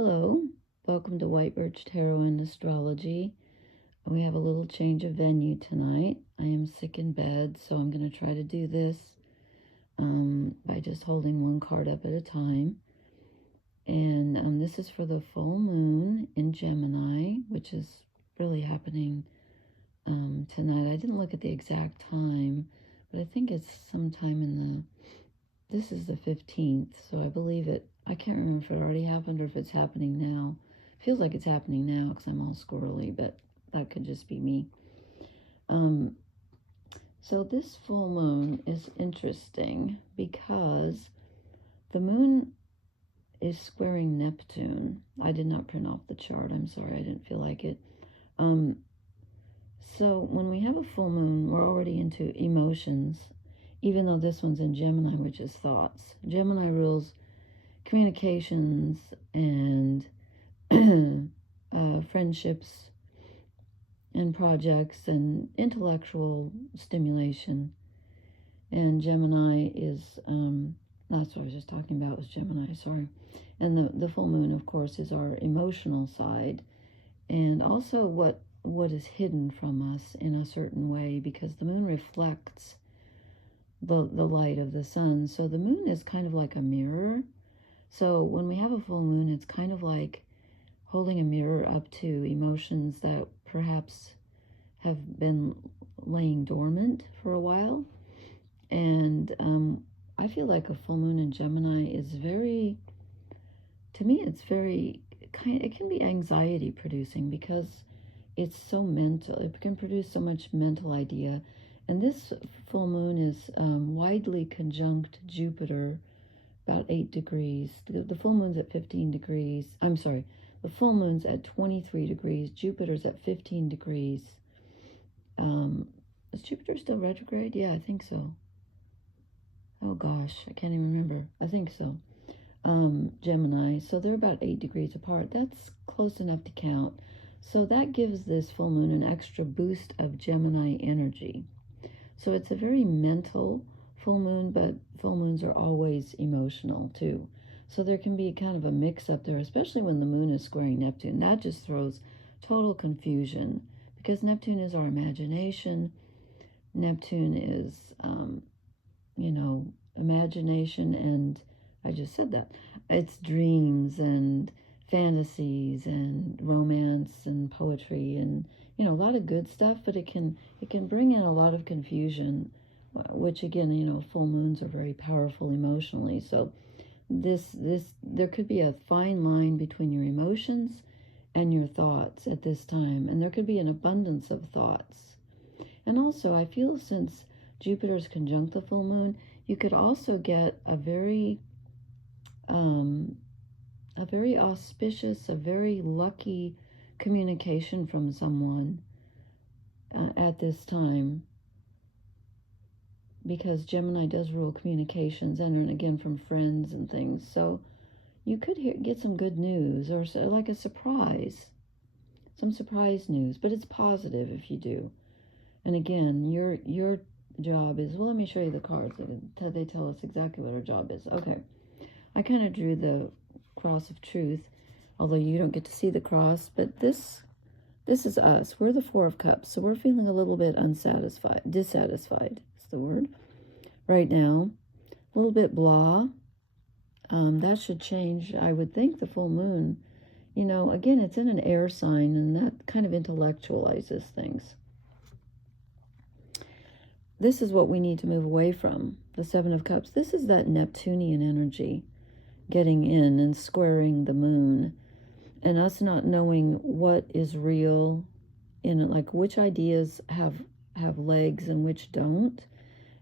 Hello, welcome to White Birch Tarot and Astrology. We have a little change of venue tonight. I am sick in bed, so I'm going to try to do this by just holding one card up at a time. And this is for the full moon in Gemini, which is really happening tonight. I didn't look at the exact time, but I think it's sometime in this is the 15th, so I believe it. I can't remember if it already happened or if it's happening now. It feels like it's happening now because I'm all squirrely, but that could just be me. So this full moon is interesting because the moon is squaring Neptune. I did not print off the chart. I'm sorry, I didn't feel like it. So when we have a full moon, we're already into emotions, even though this one's in Gemini, which is thoughts. Gemini rules communications and friendships and projects and intellectual stimulation. And Gemini is, that's what I was just talking about, was Gemini, sorry. And the full moon, of course, is our emotional side. And also what is hidden from us in a certain way, because the moon reflects the light of the sun. So the moon is kind of like a mirror. So when we have a full moon, it's kind of like holding a mirror up to emotions that perhaps have been laying dormant for a while. And I feel like a full moon in Gemini is very, to me, it's very it can be anxiety producing because it's so mental. It can produce so much mental idea. And this full moon is widely conjunct Jupiter, about 8 degrees. The full moon's at 15 degrees. I'm sorry, the full moon's at 23 degrees. Jupiter's at 15 degrees. Is Jupiter still retrograde? Yeah, I think so. Oh gosh, I can't even remember. I think so. Gemini. So they're about 8 degrees apart. That's close enough to count. So that gives this full moon an extra boost of Gemini energy. So it's a very mental full moon, but full moons are always emotional too. So there can be kind of a mix up there, especially when the moon is squaring Neptune. That just throws total confusion because Neptune is our imagination. Neptune is, imagination, and I just said that. It's dreams and fantasies and romance and poetry and a lot of good stuff, but it can bring in a lot of confusion, which again, full moons are very powerful emotionally. So there could be a fine line between your emotions and your thoughts at this time, and there could be an abundance of thoughts. And also, I feel since Jupiter's conjunct the full moon, you could also get a very auspicious, a very lucky communication from someone at this time, because Gemini does rule communications, and again from friends and things. So you could get some good news, or like a surprise, some surprise news, but it's positive if you do. And again, your job is, well, let me show you the cards. They tell us exactly what our job is. Okay, I kind of drew the cross of truth, although you don't get to see the cross, but this is us. We're the Four of Cups, so we're feeling a little bit dissatisfied is the word right now. A little bit blah. That should change, I would think, the full moon. Again, it's in an air sign, and that kind of intellectualizes things. This is what we need to move away from, the Seven of Cups. This is that Neptunian energy getting in and squaring the moon, and us not knowing what is real in it, like which ideas have legs and which don't,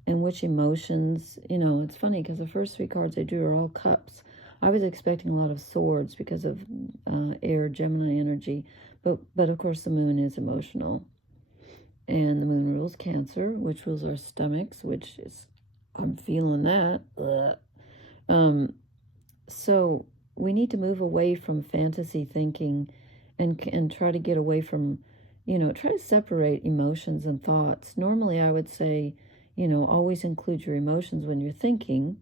and which emotions. It's funny because the first 3 cards I drew are all cups. I was expecting a lot of swords because of air Gemini energy, but of course the moon is emotional, and the moon rules Cancer, which rules our stomachs, which is, I'm feeling that. So we need to move away from fantasy thinking and try to get away from, try to separate emotions and thoughts. Normally I would say, always include your emotions when you're thinking,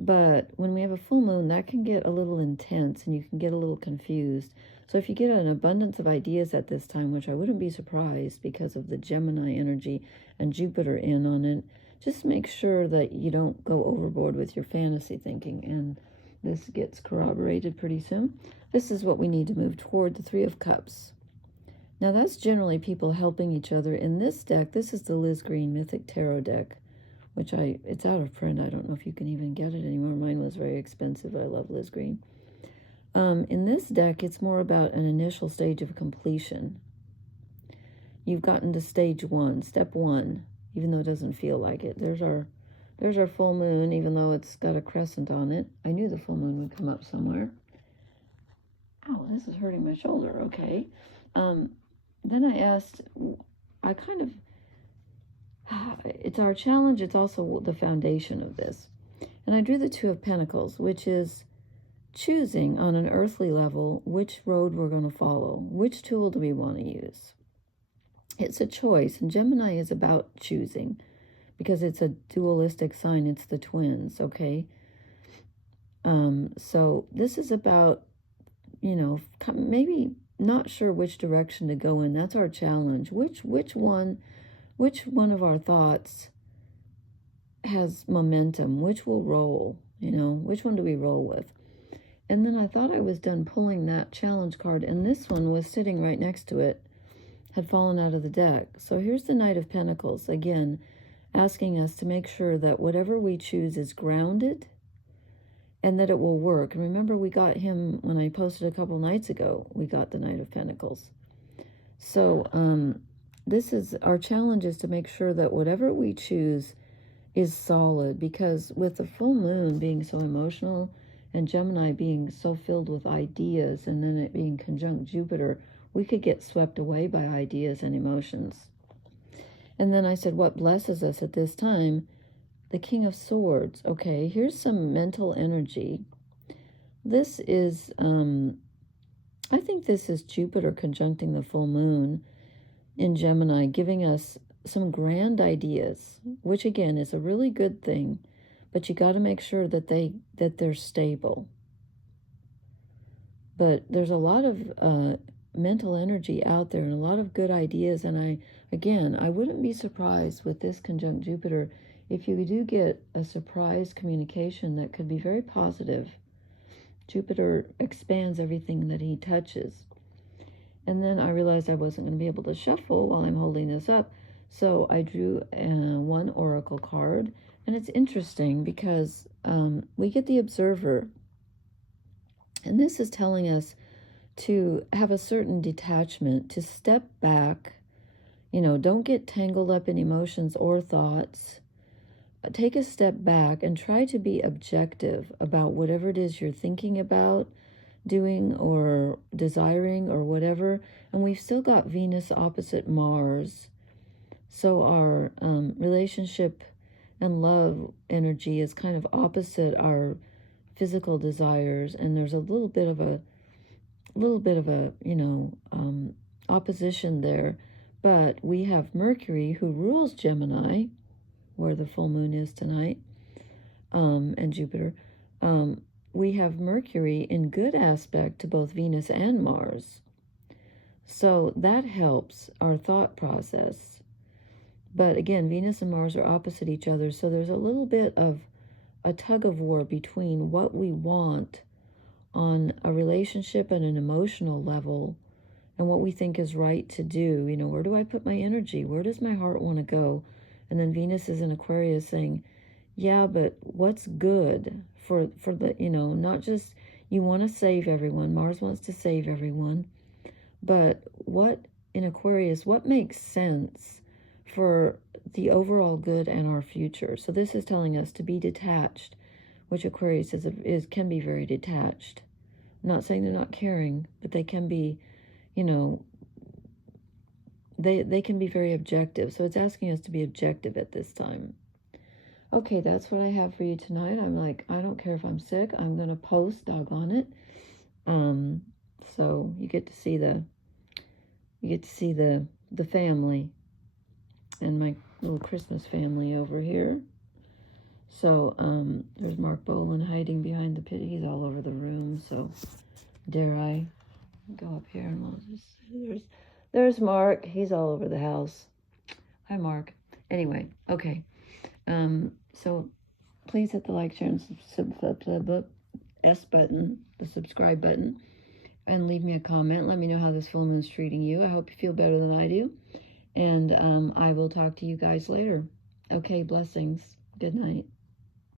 But when we have a full moon, that can get a little intense and you can get a little confused. So if you get an abundance of ideas at this time, which I wouldn't be surprised because of the Gemini energy and Jupiter in on it, just make sure that you don't go overboard with your fantasy thinking. And this gets corroborated pretty soon. This is what we need to move toward, the Three of Cups. Now that's generally people helping each other. In this deck, this is the Liz Green Mythic Tarot deck, which it's out of print. I don't know if you can even get it anymore. Mine was very expensive. I love Liz Green. In this deck, it's more about an initial stage of completion. You've gotten to stage 1, step 1, even though it doesn't feel like it. There's our full moon, even though it's got a crescent on it. I knew the full moon would come up somewhere. Ow, this is hurting my shoulder. Okay. Then I asked, it's our challenge. It's also the foundation of this. And I drew the Two of Pentacles, which is choosing on an earthly level which road we're going to follow. Which tool do we want to use? It's a choice. And Gemini is about choosing because it's a dualistic sign. It's the twins, okay? So this is about, maybe not sure which direction to go in. That's our challenge. Which one of our thoughts has momentum? Which will roll? Which one do we roll with? And then I thought I was done pulling that challenge card, and this one was sitting right next to it, had fallen out of the deck. So here's the Knight of Pentacles, again, asking us to make sure that whatever we choose is grounded and that it will work. And remember, we got him when I posted a couple nights ago. We got the Knight of Pentacles. So this is our challenge, is to make sure that whatever we choose is solid, because with the full moon being so emotional and Gemini being so filled with ideas, and then it being conjunct Jupiter, we could get swept away by ideas and emotions. And then I said, what blesses us at this time? The King of Swords. Okay, here's some mental energy. This is, I think this is Jupiter conjuncting the full moon in Gemini, giving us some grand ideas, which again is a really good thing, but you got to make sure that they're stable. But there's a lot of mental energy out there and a lot of good ideas, and I wouldn't be surprised with this conjunct Jupiter if you do get a surprise communication that could be very positive. Jupiter expands everything that he touches. And then I realized I wasn't going to be able to shuffle while I'm holding this up, so I drew one oracle card. And it's interesting because we get the Observer, and this is telling us to have a certain detachment, to step back, don't get tangled up in emotions or thoughts. Take a step back and try to be objective about whatever it is you're thinking about, doing or desiring or whatever. And we've still got Venus opposite Mars. So our relationship and love energy is kind of opposite our physical desires. And there's a little bit of a opposition there. But we have Mercury, who rules Gemini, where the full moon is tonight, and Jupiter. We have Mercury in good aspect to both Venus and Mars. So that helps our thought process. But again, Venus and Mars are opposite each other, so there's a little bit of a tug of war between what we want on a relationship and an emotional level and what we think is right to do. Where do I put my energy? Where does my heart want to go? And then Venus is in Aquarius saying, yeah, but what's good for the, not just you want to save everyone. Mars wants to save everyone. But what in Aquarius, what makes sense for the overall good and our future? So this is telling us to be detached, which Aquarius can be very detached. I'm not saying they're not caring, but they can be, they can be very objective. So it's asking us to be objective at this time. Okay, that's what I have for you tonight. I'm like, I don't care if I'm sick. I'm going to post, doggone it. So you get to see the family and my little Christmas family over here. So, there's Mark Boland hiding behind the pit. He's all over the room, so dare I go up here and we'll just... There's Mark. He's all over the house. Hi, Mark. Anyway, okay. So please hit the like, share, and S button, the subscribe button, and leave me a comment. Let me know how this full moon is treating you. I hope you feel better than I do. And I will talk to you guys later. Okay, blessings. Good night.